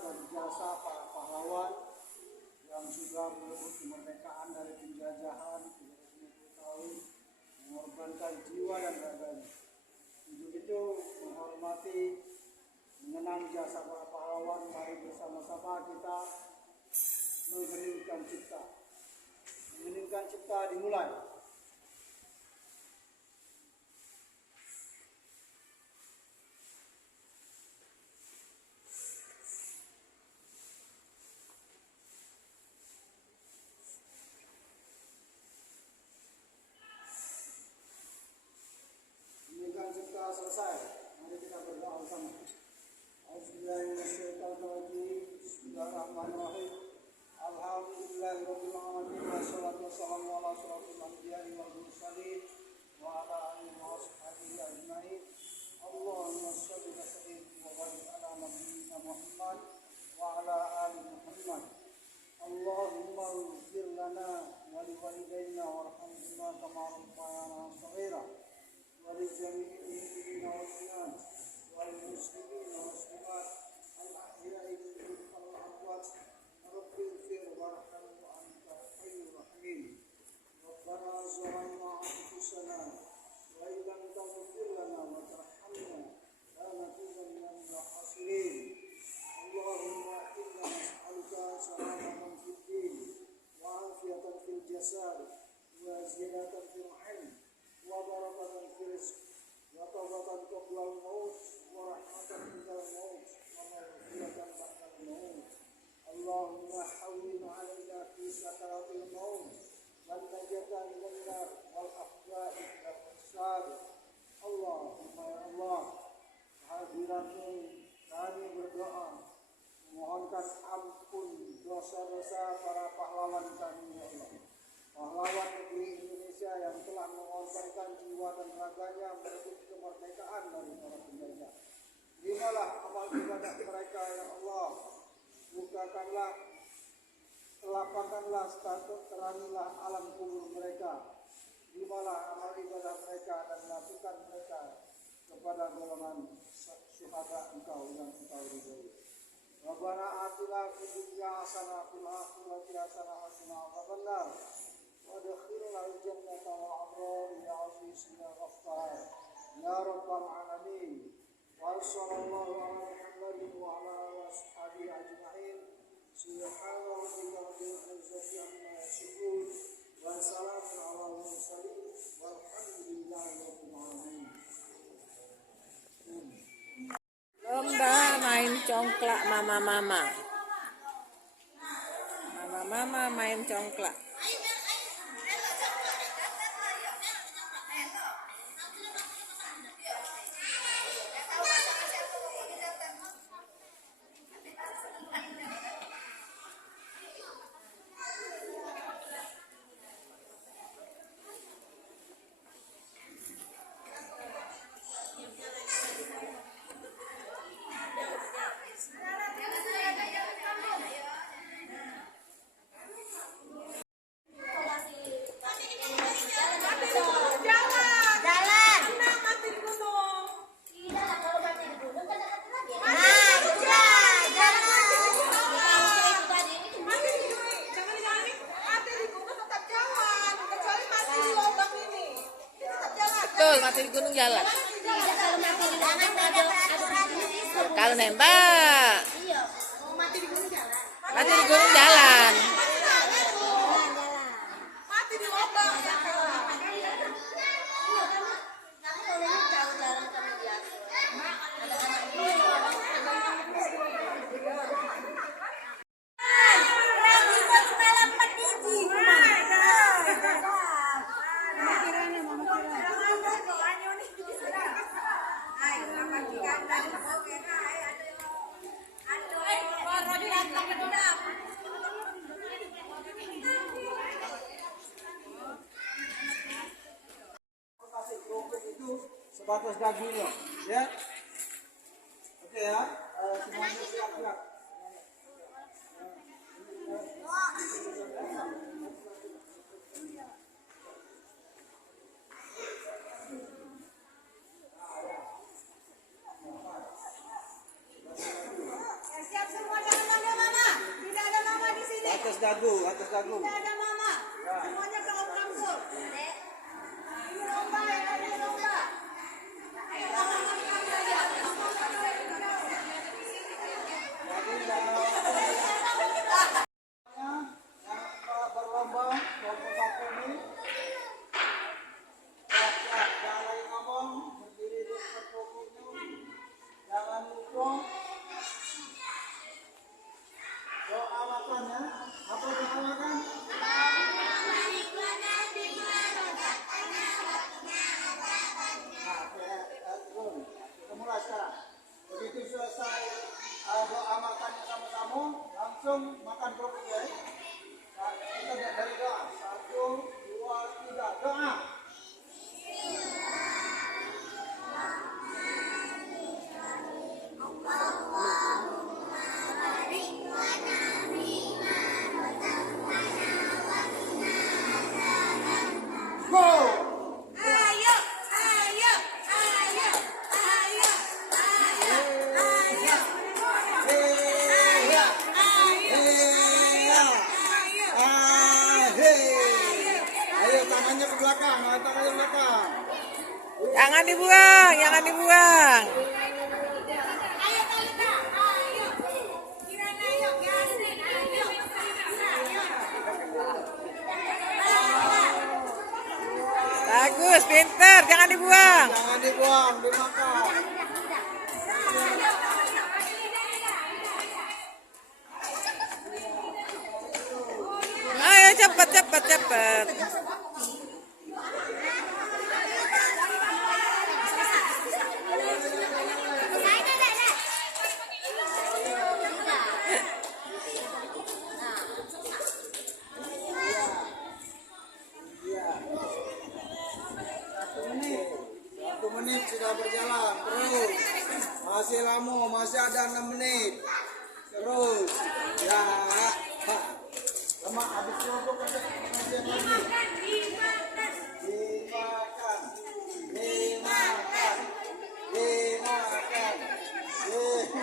dan jasa para pahlawan yang sudah merebut kemerdekaan dari penjajahan 30 tahun, mengorbankan jiwa dan raganya. Untuk itu menghormati, mengenang jasa para pahlawan, mari bersama-sama kita mengheningkan cipta. Mengheningkan cipta dimulai. Cipta selesai, mari kita berdoa bersama. Bismillahirrahmanirrahim. Alhamdulillahirabbil alamin wassalatu wassalamu ala asyrofil anbiya'i wal mursalin wa ala alihi wa sahbihi ajmain. Allahumma shalli wa sallim wa barik ala nabiyyina Muhammad wa ala ali Muhammad. Allahumma ighfir lana wa li walidayna warhamna kama rabbayana shaghira. ولجميع المؤمنين والمؤمنات والمسلمين والمسلمات الأحياء منهم والأموات رب اغفر وارحم وأنت خير الراحمين. ربنا ظلمنا أنفسنا وإن لم تغفر لنا وترحمنا لنكونن من الخاسرين. اللهم إنا نسألك سلامة في الدين وعافية في الجسد وزيادة في العلم وبركة في الرزق وتوبة قبل الموت ورحمة عند الموت ومغفرة بعد الموت. اللهم حول علينا في سكرات الموت والنجاة من النار والأحياء والأبصار. اللهم ya Allah, kehadiratmu kami berdoa memohonkan ampun dosa-dosa para pahlawan kami ya Allah. Pahlawan negeri Indonesia yang telah mengorbankan jiwa dan raganya merebut kemerdekaan dari para penjajah. Terimalah amal ibadah mereka ya Allah. Bukakanlah, lapangkanlah status, terangilah alam kubur mereka. Terimalah amal ibadah mereka dan masukkan mereka kepada golongan syuhada Engkau yang Engkau ridhoi. Rabbana atina fid dunya hasanah wa fil akhirati hasanah wa qina adzabannar. وادخلنا الجنة والأبرار يا عزيز يا غفار يا رب العالمين. وصلى الله على محمد وعلى آله وصحبه أجمعين. سبحان ربك رب العزة عما يصفون وسلام على المرسلين والحمد لله رب العالمين. Lomba main congklak mama-mama. Mama-mama main congklak. Mati di gunung jalan. Kalau nembak. Mati di gunung jalan. Mati di lubang. Sebatas dagingnya, ya. Oke ya, semuanya siap-siap. Siap semua. dagu, atas dagu. Ada mama. Semuanya kalau kampur. Ini lomba ya, ini lomba. Yang berlomba kelompok satu ini. Siap-siap, jangan lagi ngomong, berdiri di dekat kopinya. Jangan lupa. Doa makan ya. Apa doa makan? Kita mulai sekarang. Begitu selesai doa makannya sama-sama, langsung makan kerupuk ya. Nah, kita lihat dari doa. 1, 2, 3, doa. Go! Ayo, ayo, ayo, ayo, ayo, Ayo tangannya ke belakang, tangannya ke belakang. Jangan dibuang, jangan dibuang. ayo Talita, ayo. Kirana ayo, Yasmin ayo. Bagus, pinter, jangan dibuang. Jangan dibuang, dimakan. Ayo cepet, cepet, cepet. Satu menit sudah berjalan, terus. Masih lama, masih ada 6 menit. Terus. Ya. Lama habis kelompok masih lagi. Dimakan. Dimakan. Dimakan. Dimakan. Dimakan.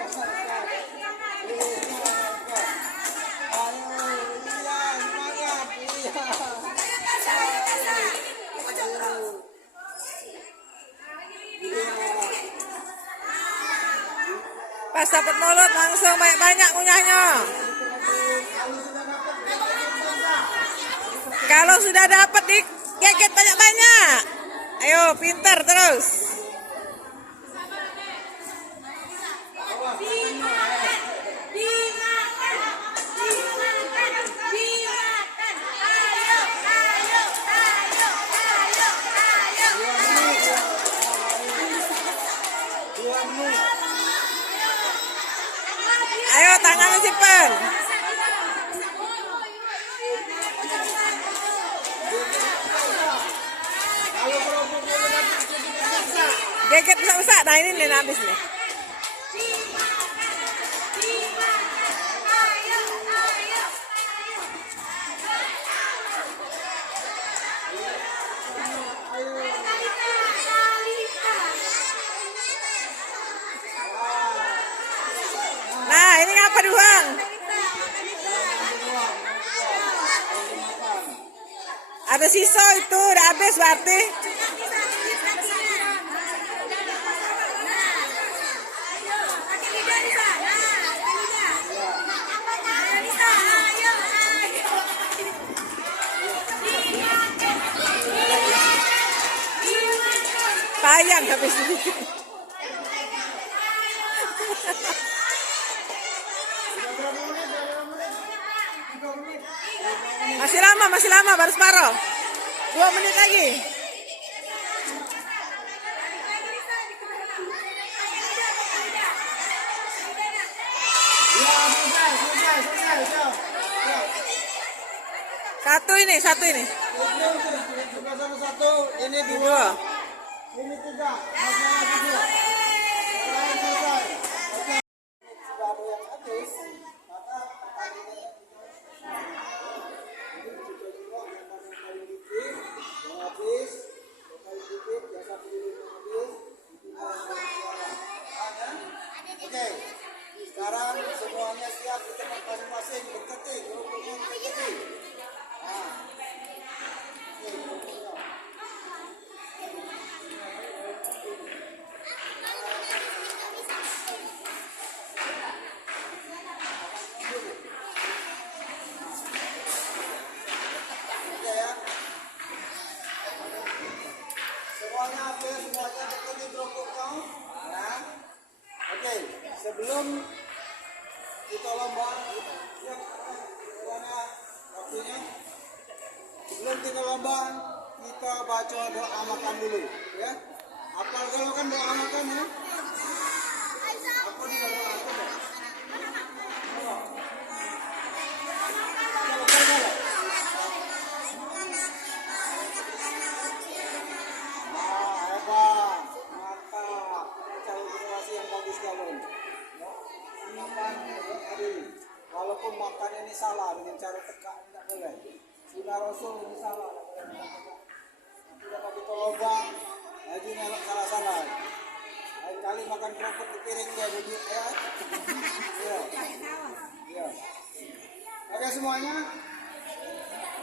Ayo, iya, semangat. Pas dapat mulut langsung banyak-banyak ngunyahnya. Kalau sudah dapat digigit banyak-banyak. Ayo, pinter terus. Ayo, tangannya simpen. Gigit besar-besar. Nah, ini nih habis nih. Nah, ini ngapa dibuang? Ada sisa itu, udah habis berarti. Sayang habis sedikit. Masih lama, baru separuh. 2 menit lagi. Satu ini. Satu, ini 2, ini 3, masih lagi 2. Selesai. Oke. Sudah ada yang habis, maka Oke, sekarang semuanya siap di tempat masing-masing berketik. kita lomba, kita baca doa makan dulu, ya. Apal kalau kan doa makan ya? Apa nih doa makan ya? Hebat, mantap. Cari generasi yang bagus kalian. Makan tadi. Walaupun makan ini salah dengan cara tekak tidak boleh. Sunnah Rasul ini salah. Tidak pakai lobang. Lagi nyalak salah-salah. Lain kali makan kerupuk di piring dia jadi ya. Iya. Iya. Oke semuanya.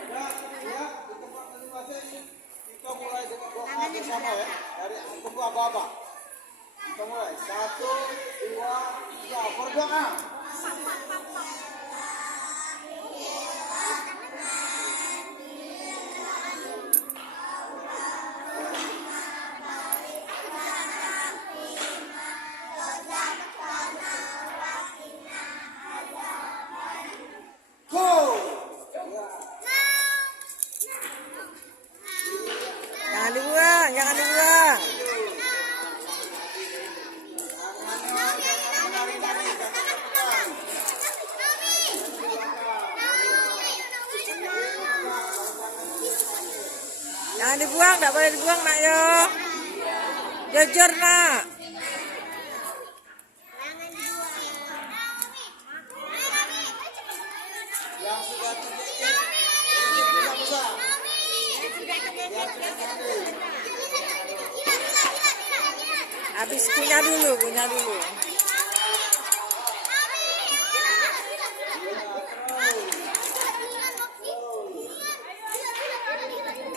Sudah, ya, di tempat masing-masing. Kita mulai dengan doa bersama ya. Dari tunggu apa-apa. Kita mulai. 1, 2, 3. Berdoa. Jangan dibuang, jangan dibuang. Jangan dibuang, tidak boleh dibuang nak yo. Jujur nak. Yang sudah sedikit, ini besar. Habis punya dulu, punya dulu.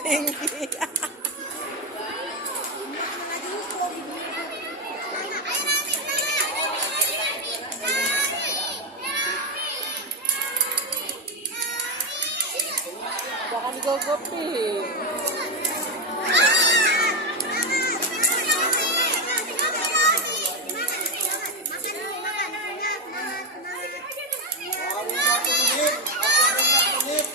Tinggi. Jangan digogopin. Baru 1 menit, atau 5 menit.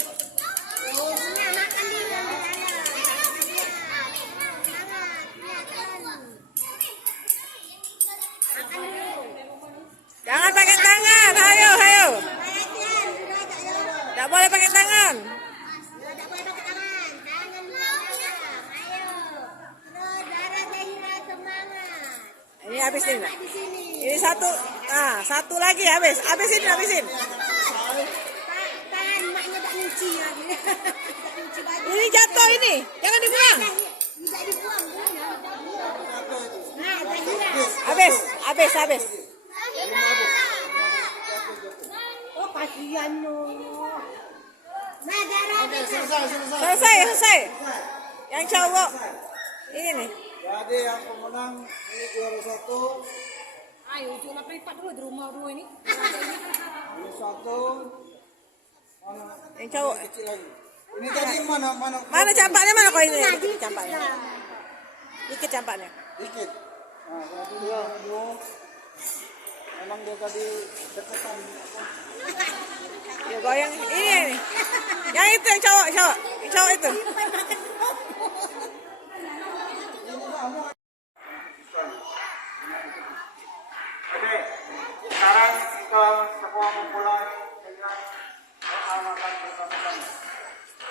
Jangan pakai tangan, ayo, ayo. Tidak boleh pakai tangan. Ini habis ini. Ini satu, nah satu lagi habis, habisin, habisin. Ini jatuh ini, jangan dibuang. Habis, habis, habis. Oh kasihan loh. Selesai. Selesai, selesai. Yang cowok ini nih. Jadi yang pemenang ini juara 1. Ayo coba privat dulu di rumah dulu ini. Ini 1. Mana? Yang cowok. Kecil lagi. Ini tadi mana? Mana campaknya mana kok ini? Dikit campaknya. Dikit campaknya. Dikit. Nah, berarti dua. Memang dia tadi deketan. Ya goyang ini nih. Yang itu yang cowok, cowok. Yang cowok itu. Oke, sekarang kita semua memulai dengan doa makan bersama-sama.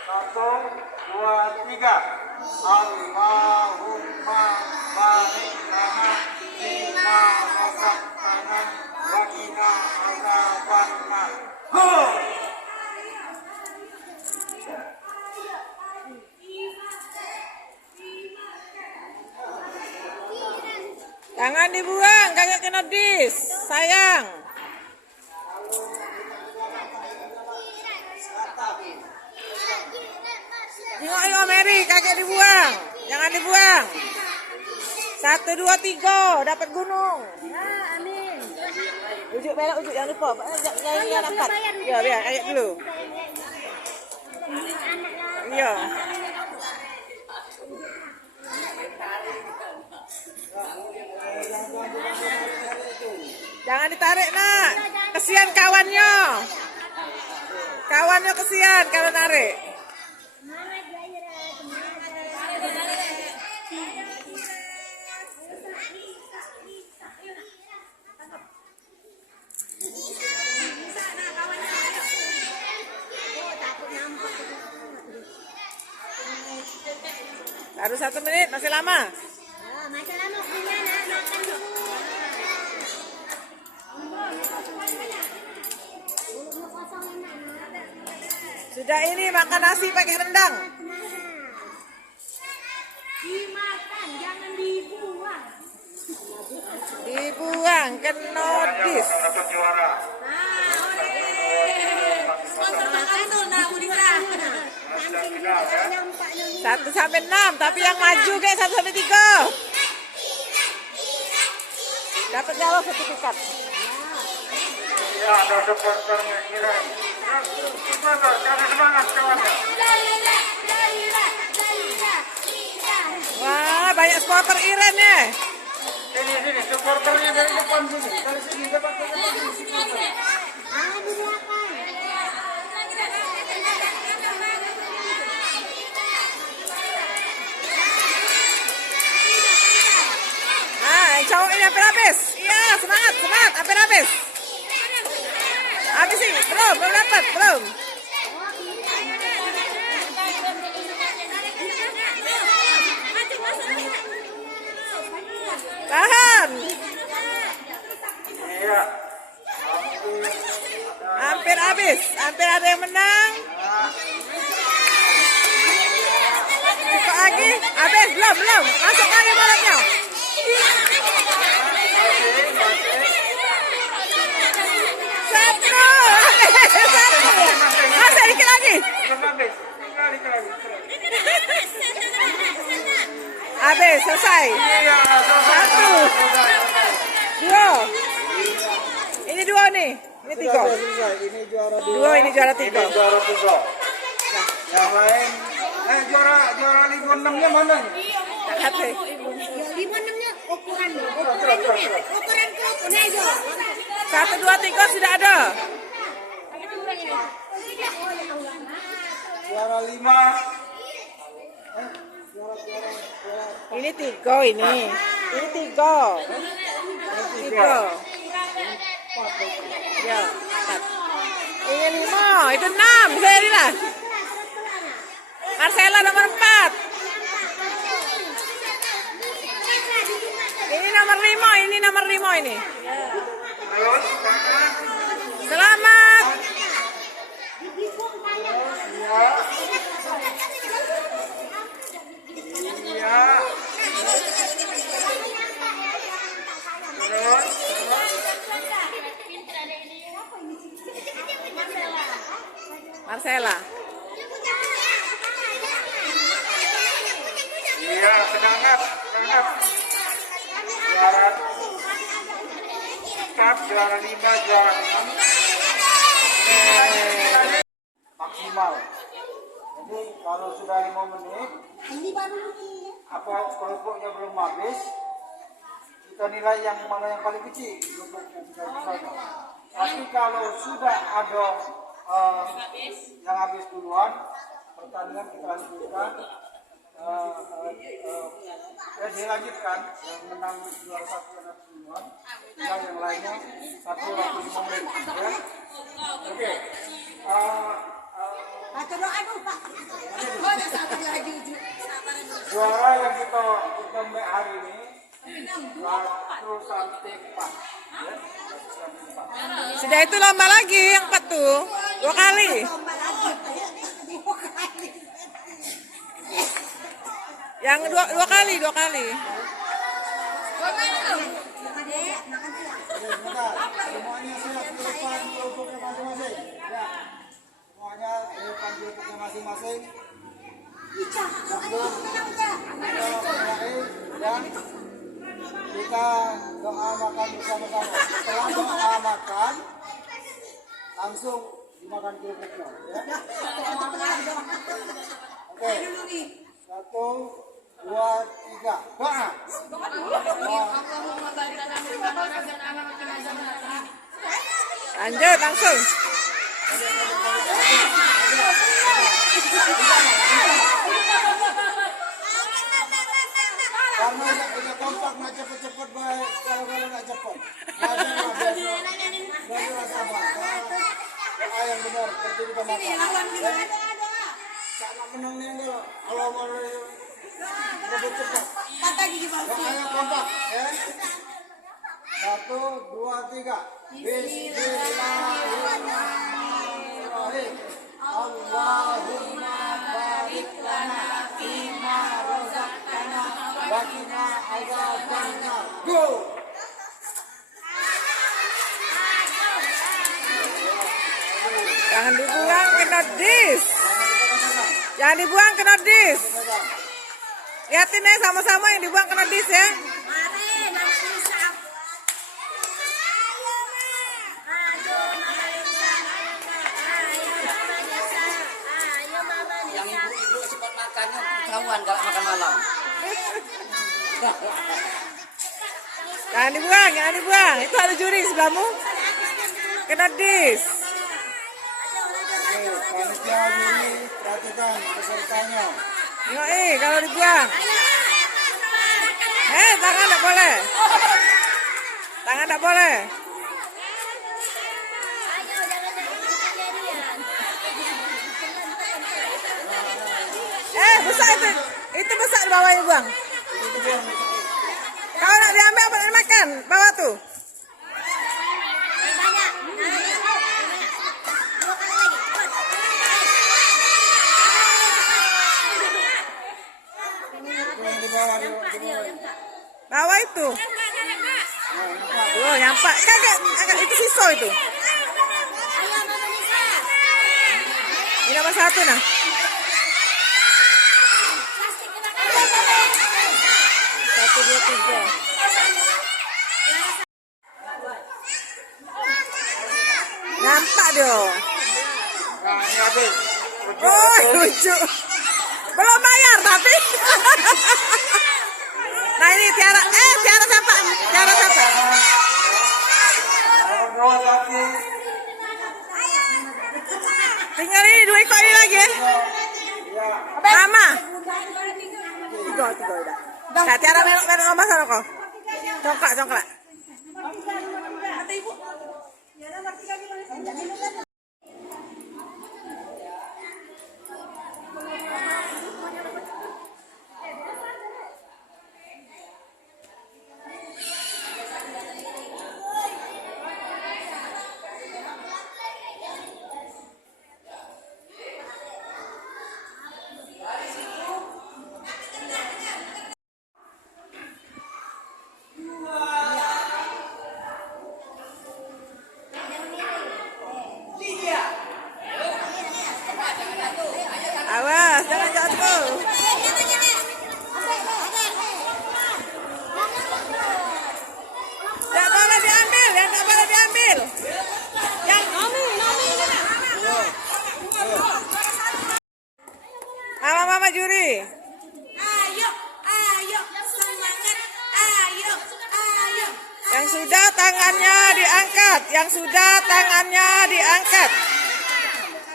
1, 2, 3. Allahumma barik lana fima razaqtana wa qina adzabannar. Jangan dibuang, kagak kena dis. Sayang. Tengok yuk Mary, kagak dibuang. Jangan dibuang. 1, 2, 3, dapat gunung. Ya, amin. Ujuk belok, ujuk jangan lupa. Jangan angkat. Ya, biar ayat dulu. Iya. Jangan ditarik nak. Kesian kawannya. Kawannya kesian kalau narik. Mana dia Baru 1 menit, masih lama. Oh, masih lama punya nak makan dulu. Mulutmu kosong enak. Sudah ini makan nasi pakai rendang. Dimakan, jangan dibuang. Dibuang ke nodis. Untuk juara. Sponsor makan tuh, nak Ulisa. Sudah final ya. 1 sampai 6, tapi yang maju kayak 1 sampai 3. Dapat jauh sertifikat. Ya, ada supporternya kira. Supporter, kasih semangat kawannya. Wah, banyak supporter Iren ya. Sini, supporternya dari depan sini. Dari sini dapat ke depan sini. Ah, di belakang. Nah, yang cowok ini hampir habis. Iya, semangat, hampir habis. Habis sih, belum dapat, belum. Tahan. Iya. Hampir habis, hampir ada yang menang. Buka lagi, habis, belum. Masuk lagi balapnya. Satu. Masih dikit lagi. Habis. Habis, selesai. Iya, 1, 2. Ini 2 nih. Ini 3. Selesai. Ini juara 2, ini juara 3. ini juara 3. Yang lain, juara 5-6-nya mana nih? Hati. 5-6-nya ukuran. Ukuran. Ukuran kerupuk aja. 1, 2, 3 sudah ada. juara 5. Ini 3 ini. Ini 3. 3. Ya, 4. Ini 5, itu 6. Bisa jadi lah. Marcella nomor 4. Ini nomor 5, ini nomor 5 ini. Selamat. Iya. Terus. Marcella. Iya, semangat. Juara 4, juara 5, juara 6. Maksimal. Jadi kalau sudah 5 menit, Ini baru apa kerupuknya belum habis, kita nilai yang mana yang paling kecil kerupuknya sudah besar. Tapi kalau sudah ada yang habis duluan, pertandingan kita lanjutkan. Ya dilanjutkan, yang menang juara 1 yang habis duluan, yang lainnya 1 lagi 5 menit. Ya. Oke. Atau aduh Pak. Oh, ada sabar lagi. Juara yang kita ambil hari ini 1 sampai 4. Ya. Sudah itu lomba lagi yang 4 tuh. 2 kali. Lomba lagi. Yang dua kali. Adek, makan siang. Semuanya siap di depan kerupuknya masing-masing. Ya. Semuanya di depan kerupuknya masing-masing. Icah, ayo Icah. Kita doa makan bersama-sama. Setelah doa makan, langsung dimakan kerupuknya. Ya. Oke. 1, 2, 3. Doa. Lanjut langsung. Karena udah kompak nggak cepet-cepet baik. Kalau nggak cepet. Biasa sabar. Doa yang benar. Seperti kita makan. Sama menangnya enggak. Kalau mau Lebih cepat. Kata gigi palsu. Ayo kompak ya. 1, 2, 3. Bismillahirrahmanirrahim. Allahumma barik lana fima razaqtana wa qina adzabannar. Go. Jangan dibuang, kena dis. Jangan dibuang, kena dis. Lihatin ya sama-sama yang dibuang kena dis ya. Mari, nanti bisa. Ayo, Mama Lisa. Ayo, Mama Lisa. Ayo, Mama Lisa. Yang ibu cepat makannya ketahuan kalau makan malam. Jangan dibuang, jangan dibuang. Itu ada juri sebelahmu. Kena dis. Panitia juri, perhatikan pesertanya. Kalau dibuang. Tangan tak boleh. Tangan tak boleh. Ayo, jangan kejadian. Besar itu. Itu besar di bawahnya buang. Kalau nak diambil apa nak dimakan? Bawa tuh. Banyak. Dua kali lagi. Yang di bawah, di bawah. Bawa itu. Oh, nyampak. Kagak itu siswa itu. Ayo, Mama Lisa. Ini nomor 1 nah. Satu, dua, tiga. Nampak dong. Nah, ini habis. Oh, lucu. Belum bayar tapi. Nah ini Tiara. Tiara siapa? Tiara siapa? Nomor 2 lagi. Tinggal ini 2 ekor ini lagi ya. Mama. Tiga udah. Nah, Tiara melok ngomong sama kau. Congklak. Awas, jangan jatuh. Tak boleh diambil, yang tak boleh diambil. Yang Mama juri. Ayo, semangat. Ayo. Yang sudah tangannya diangkat,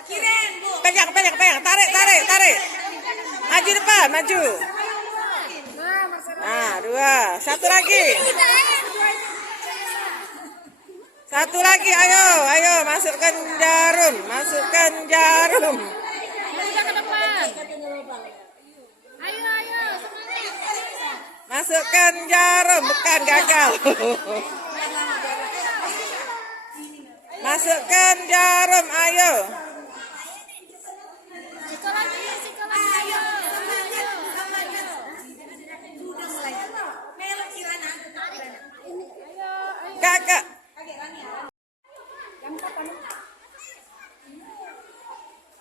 Kirim, Bu. Pegang, tarik. Maju depan, maju. Nah, 2, satu lagi, ayo, masukkan jarum, masukkan jarum, bukan gagal. Masukkan jarum, ayo. Ayo, semangat. Sudah mulai. Melok Kirana. Kakak.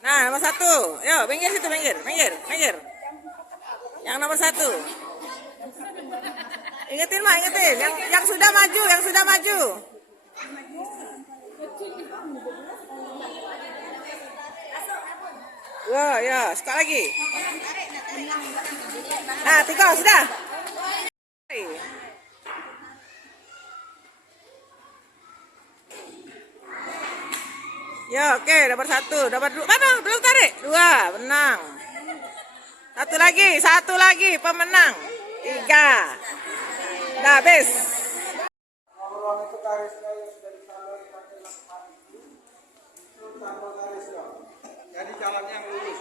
Nah, nomor 1. Yo, minggir situ, minggir. Yang nomor 1. Ingetin. Yang sudah maju. Wah, ya, sekali lagi. Nah, 3 sudah. Ya, oke, nomor 1, nomor 2. Mana? Belum tarik. 2, menang. Satu lagi, pemenang. 3. Dah habis. Nomor itu garisnya yang sudah ditandai pakai lakukan itu tambah garis ya. Jadi jalannya yang lurus.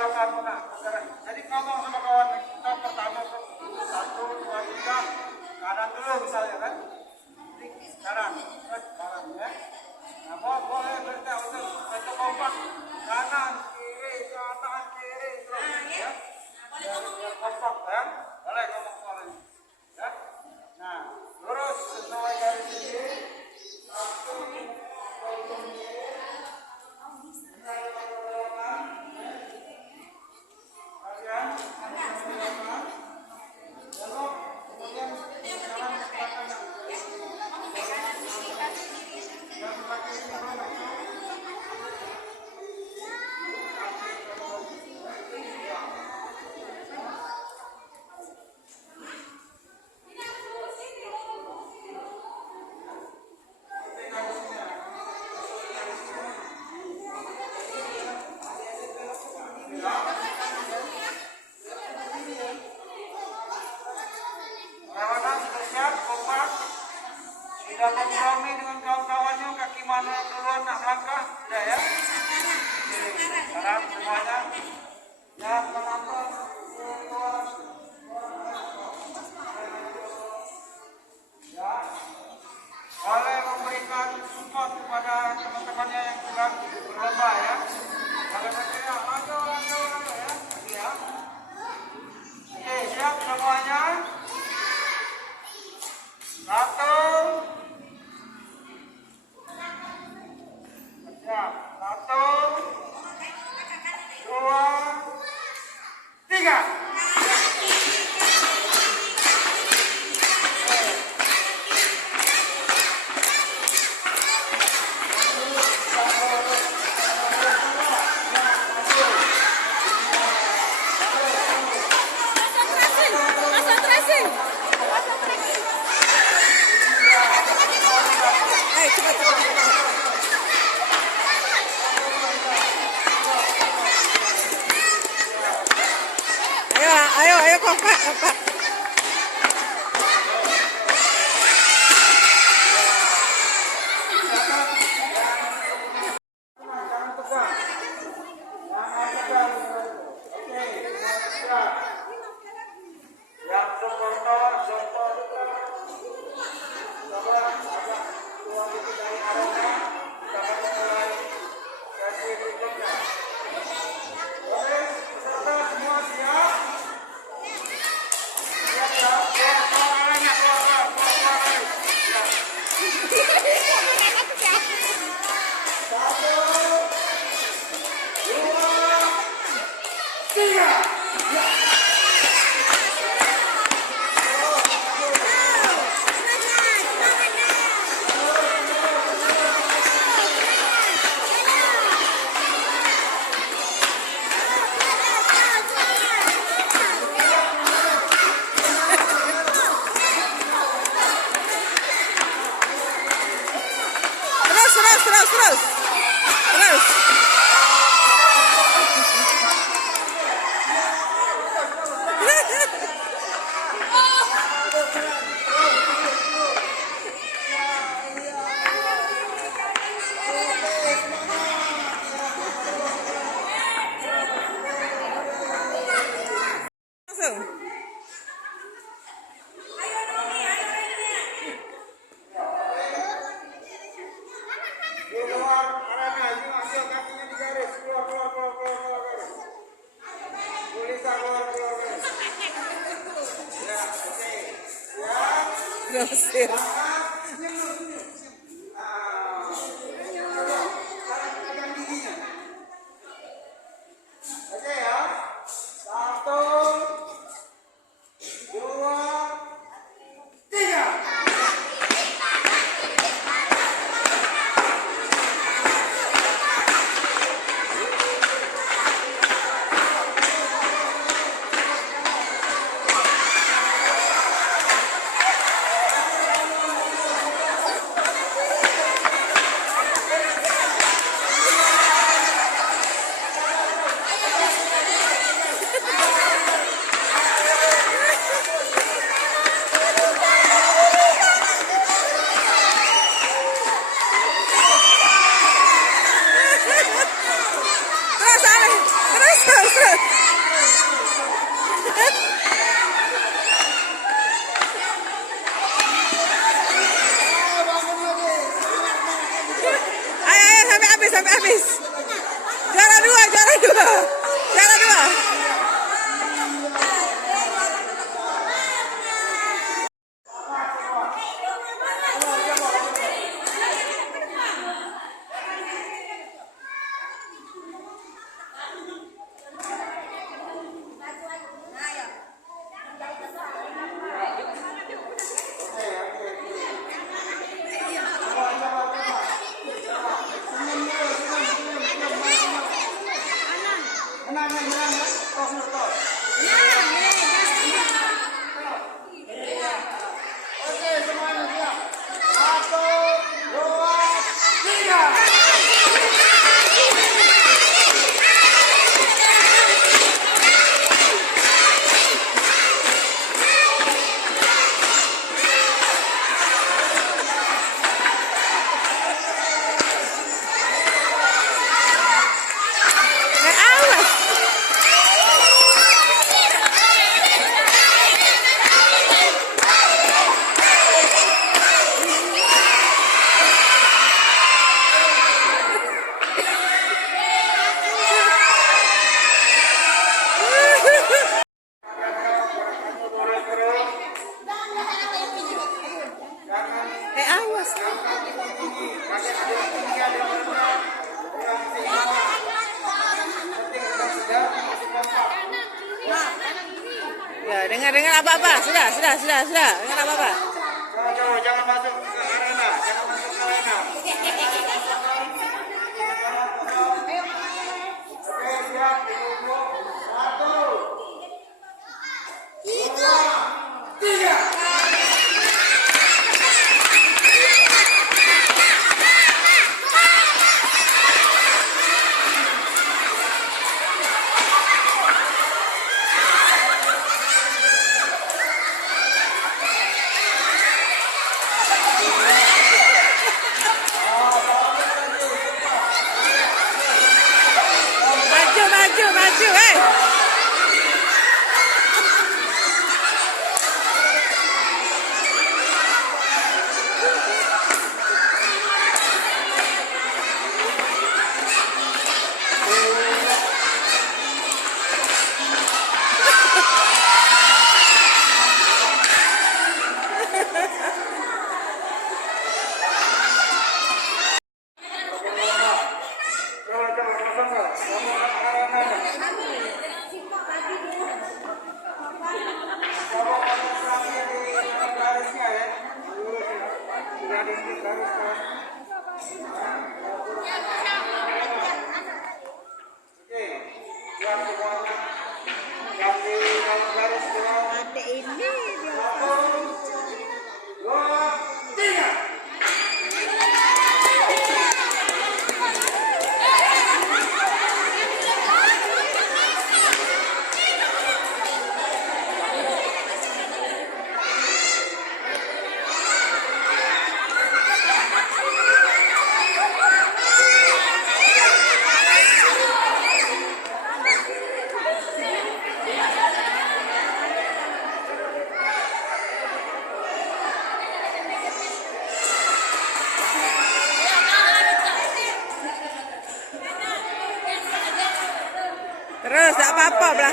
kalau kamu nak bergerak, jadi ngomong sama kawan kita pertama 1, 2, 3 kanan dulu misalnya kan, kanan, kanan ya. Nah, boleh berita untuk kompak kanan kiri kanan kiri terus ya. Biar kompak ya, boleh ngomong soal ini ya. Nah, lurus sesuai garis ini. Sudah kompromi dengan kawan-kawannya, kaki mana yang duluan nak melangkah, sudah ya? Sekarang semuanya, ya penonton, ya, boleh memberikan support kepada teman-temannya yang sedang berlomba ya. Kalau saya, ayo ya, ya. Oke, siap semuanya. 1. Siap. 1, 2, 3. Ayo kompak. Jangan tegang. Jangan tegang. Oke, siap. Yang supporter. Coba agak keluar dikit dari arena. Kita akan mulai sesi berikutnya. Oke, peserta semua siap. Siap ya. Keluar arahnya, keluar. Ya. 1, 2, 3. Terus. Langsung. Keluar arena, yuk kakinya di garis, keluar. Tulisan keluar garis. Ya, oke. Ya. Grosir. Sekarang pegang giginya. Oke ya. 1, 2, 3. menang ya? Tos dulu, tos. Oke, semuanya siap. 1, 2, 3. Awas. Awas. Ya, dengar apa-apa. Sudah. Dengar apa-apa. Jangan masuk ke arena, jangan masuk ke arena. Oke, siap, duduk. 1, 2, 3. Maju, eh. Terus, tak apa-apa belah.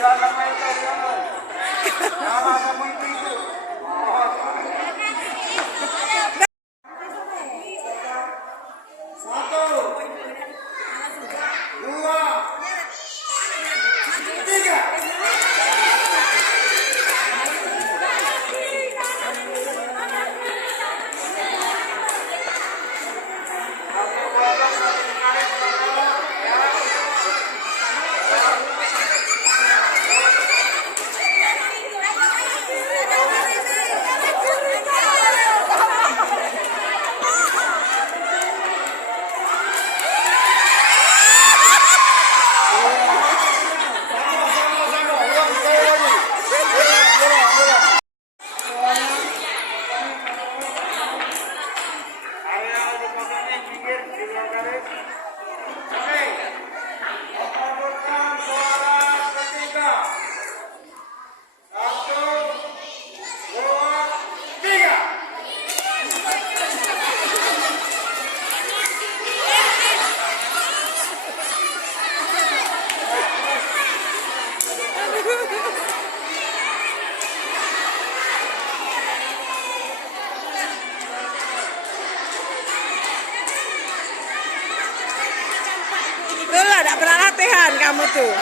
Itulah, tidak pernah latihan kamu tuh.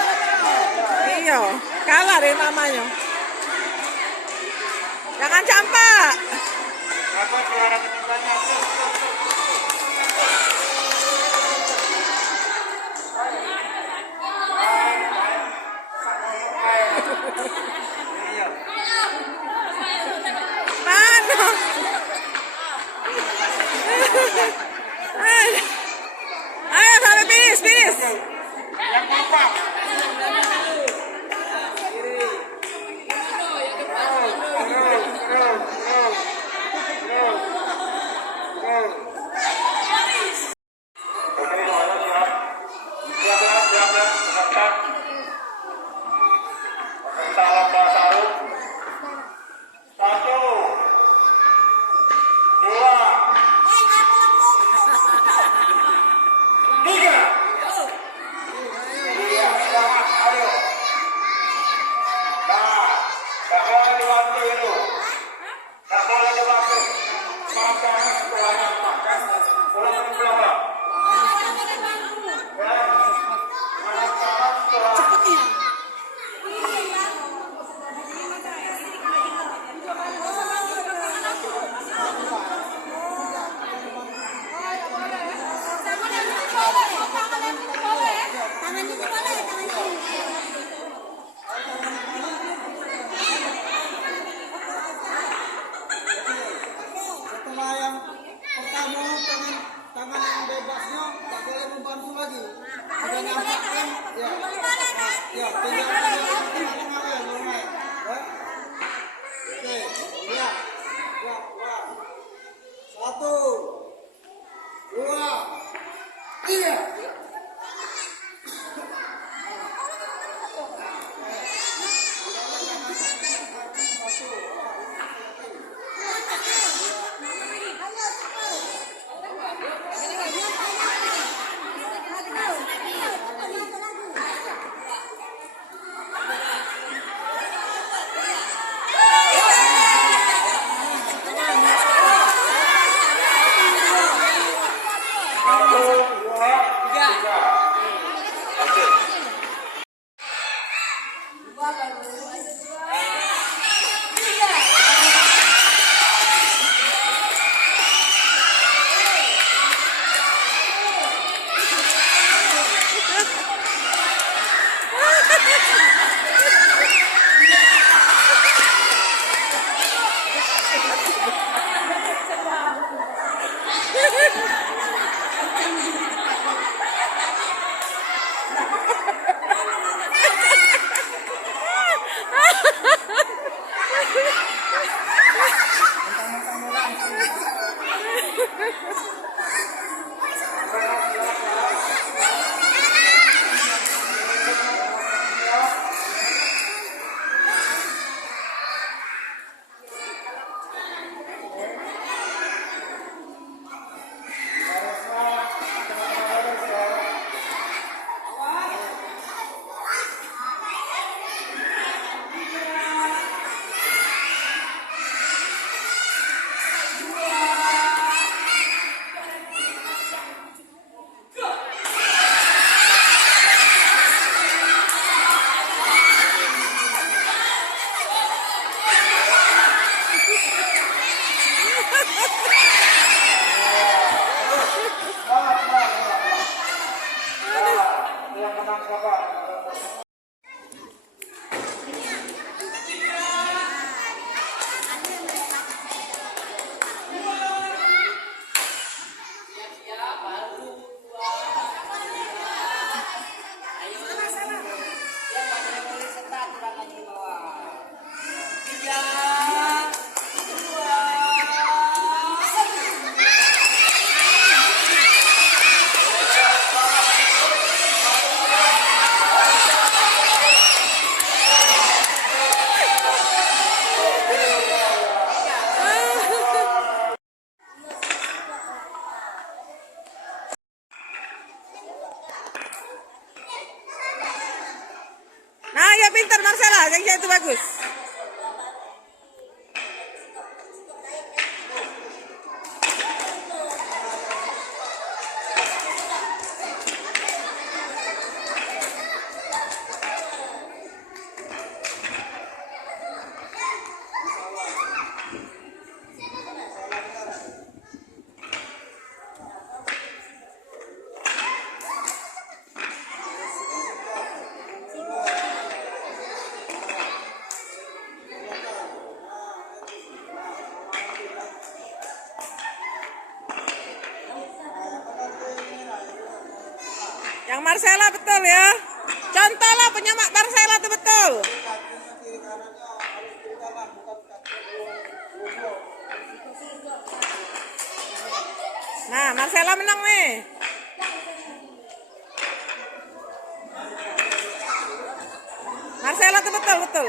Iya, kalah dari mamanya. Jangan campak. Apa suara ketinggalannya? Paano? Ayo, sampai finish, finish. Yang keempat. Setelah yang pertama tangan yang bebasnya tak boleh membantu lagi. Sudah nampak kan? Ya. Ya, tinggal tengah-tengah ya, normal. Ya. Oke, lihat. Ya, ya. 1, 2, 3. Yang menang siapa? Nah, ya pintar Marcella, yang itu bagus. Marcella betul ya. Contoh lah punya Mak Marcella tuh betul. Kakinya kiri kanannya harus kiri kanan, bukan kaki dua. Nah, Marcella menang nih. Marcella tuh betul.